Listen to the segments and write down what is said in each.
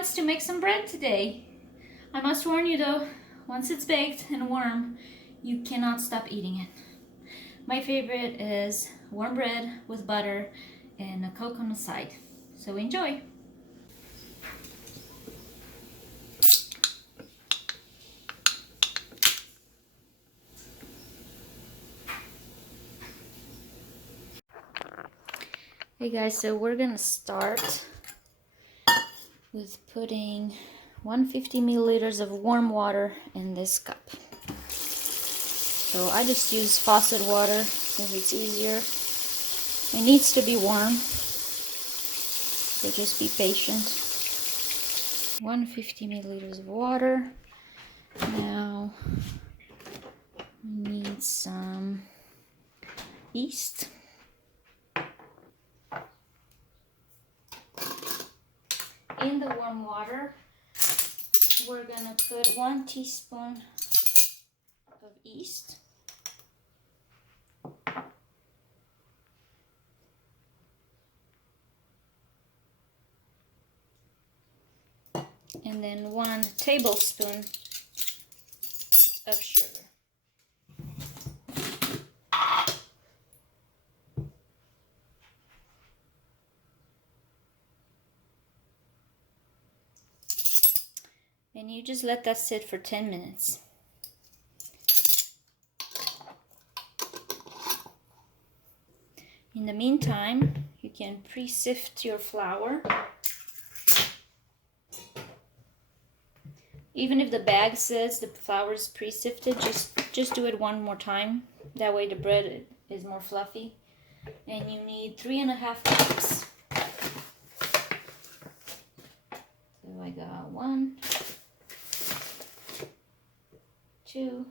wants to make some bread today. I must warn you though, once it's baked and warm, you cannot stop eating it. My favorite is warm bread with butter and a Coke on the side. So enjoy! Hey guys, so we're gonna start with putting 150 milliliters of warm water in this cup. So I just use faucet water since it's easier. It needs to be warm, so just be patient. 150 milliliters of water. Now we need some yeast. In the warm water, we're gonna put 1 teaspoon of yeast. And then 1 tablespoon of sugar. And you just let that sit for 10 minutes. In the meantime, you can pre-sift your flour. Even if the bag says the flour is pre-sifted, just do it one more time. That way the bread is more fluffy. And you need 3.5 cups. So I got 1, 2,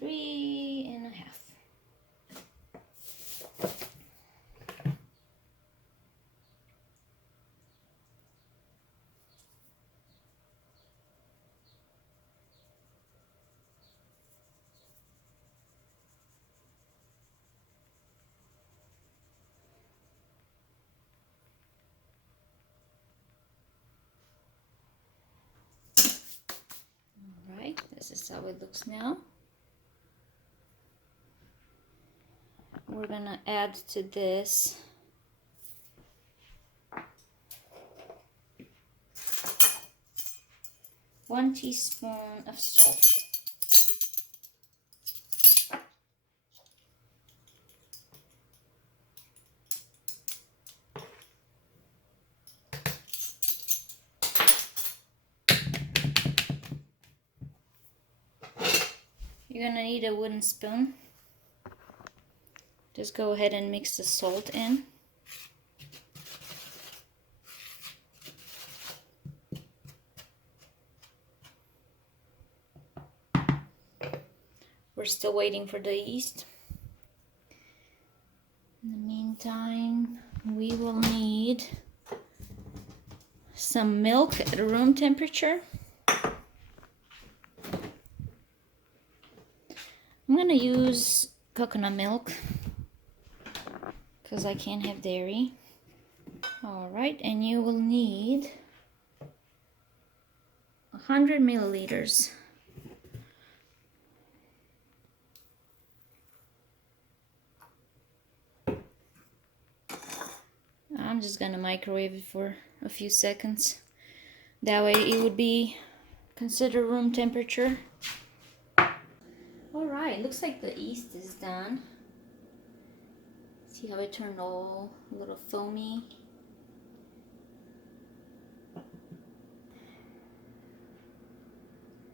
3.5. Alright, this is how it looks now. We're gonna add to this one teaspoon of salt. You're gonna need a wooden spoon. Just go ahead and mix the salt in. We're still waiting for the yeast. In the meantime, we will need some milk at room temperature. I'm gonna use coconut milk because I can't have dairy. Alright, and you will need 100 milliliters. I'm just gonna microwave it for a few seconds. That way it would be considered room temperature. Alright, looks like the yeast is done. See how it turned all a little foamy?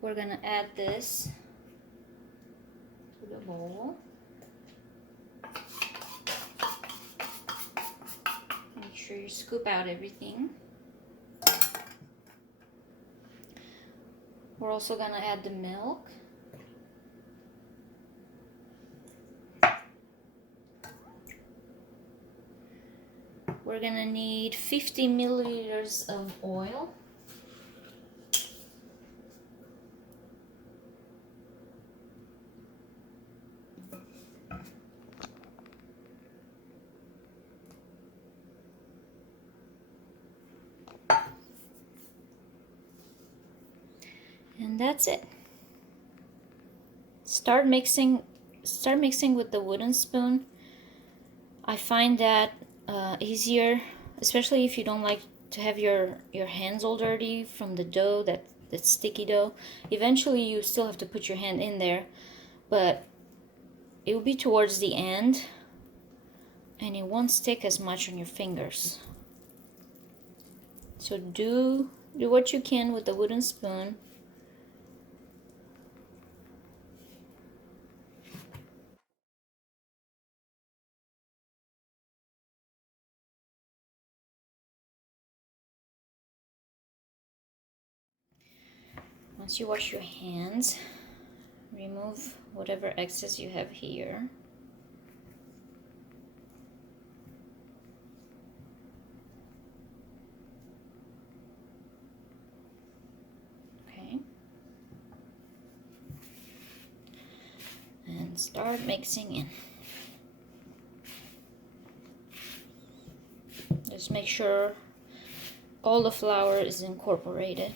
We're gonna add this to the bowl. Make sure you scoop out everything. We're also gonna add the milk. We're gonna need 50 milliliters of oil. And that's it. Start mixing with the wooden spoon. I find that easier, especially if you don't like to have your hands all dirty from the dough, that sticky dough. Eventually you still have to put your hand in there, but it will be towards the end and it won't stick as much on your fingers. So do what you can with the wooden spoon. Once you wash your hands, remove whatever excess you have here. Okay. And start mixing in. Just make sure all the flour is incorporated.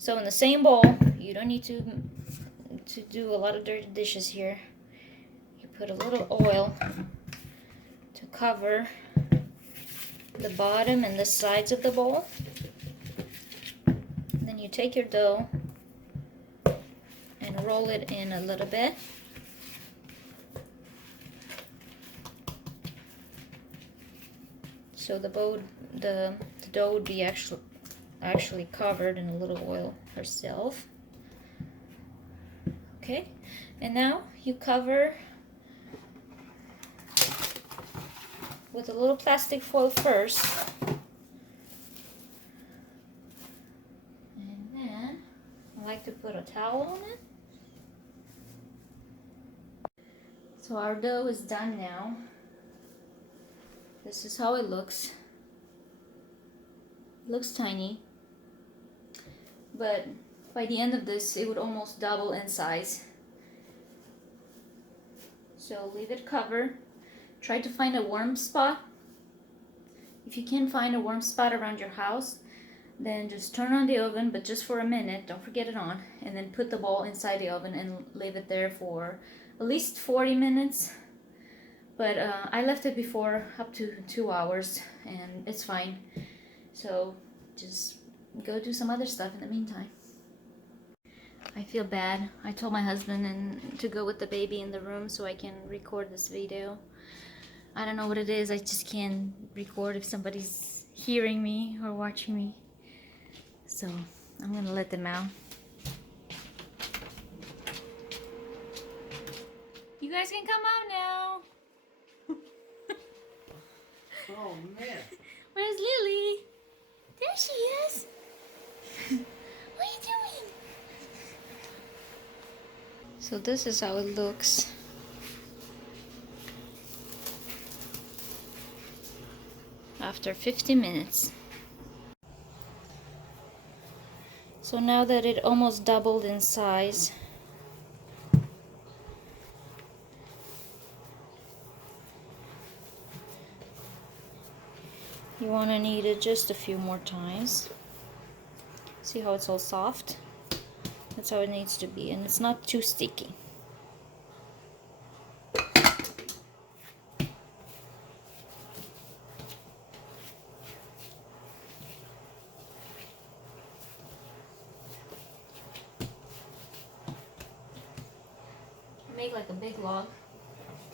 So in the same bowl, you don't need to do a lot of dirty dishes here. You put a little oil to cover the bottom and the sides of the bowl. Then you take your dough and roll it in a little bit. So the dough would be actually covered in a little oil herself. Okay, and now you cover with a little plastic foil first, and then I like to put a towel on it. So our dough is done now. This is how it looks. It looks tiny, but by the end of this it would almost double in size. So leave it covered. Try to find a warm spot. If you can't find a warm spot around your house, then just turn on the oven, but just for a minute, don't forget it on, and then put the ball inside the oven and leave it there for at least 40 minutes. But I left it before up to 2 hours and it's fine. So just go do some other stuff in the meantime. I feel bad. I told my husband to go with the baby in the room so I can record this video. I don't know what it is. I just can't record if somebody's hearing me or watching me. So I'm gonna let them out. You guys can come out now. Oh man. Where's Lily? There she is. What are you doing? So this is how it looks. After 50 minutes. So now that it almost doubled in size, you want to knead it just a few more times. See how it's all soft? That's how it needs to be, and it's not too sticky. Make like a big log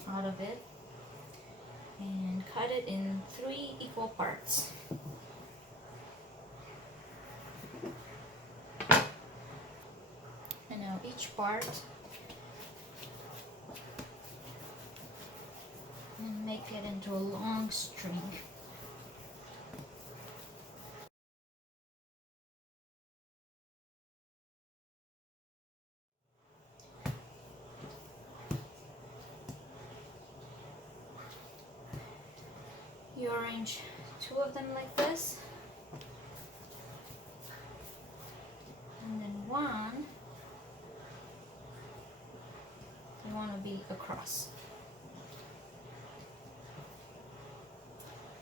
out of it and cut it in 3 equal parts. And now each part, and make it into a long string. You arrange two of them like this. And then one, you want to be across.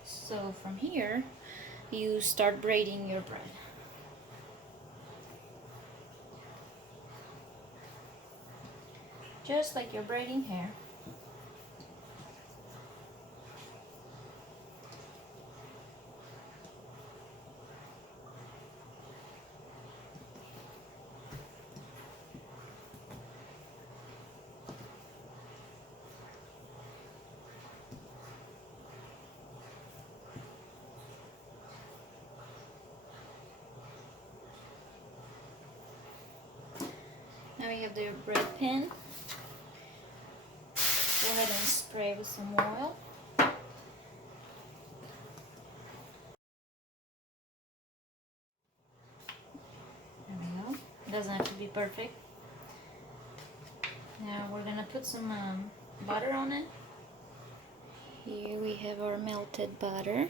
So from here, you start braiding your bread. Just like you're braiding hair. Now we have the bread pan. Go ahead and spray with some oil. There we go. It doesn't have to be perfect. Now we're gonna put some butter on it. Here we have our melted butter.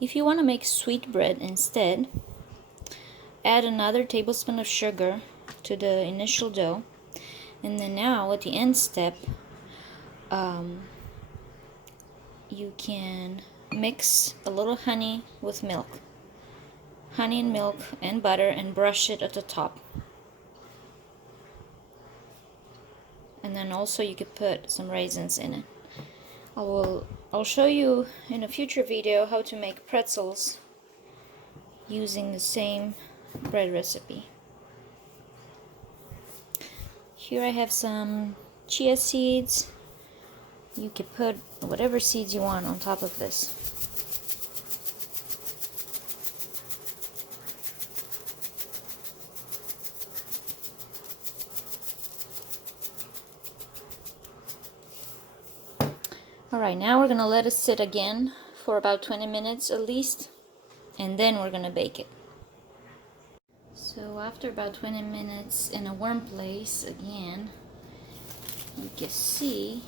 If you want to make sweet bread instead, add another tablespoon of sugar to the initial dough, and then now at the end step, you can mix a little honey with milk. Honey and milk and butter, and brush it at the top. And then also you could put some raisins in it. I'll show you in a future video how to make pretzels using the same bread recipe. Here I have some chia seeds. You could put whatever seeds you want on top of this. Alright, now we're gonna let it sit again for about 20 minutes at least, and then we're gonna bake it. So after about 20 minutes in a warm place again, you can see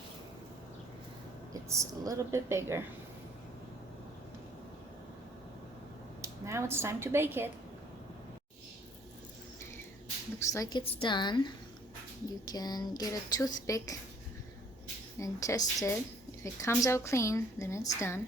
it's a little bit bigger. Now it's time to bake it. Looks like it's done. You can get a toothpick and test it. If it comes out clean, then it's done.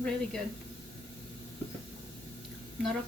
Really good. Not a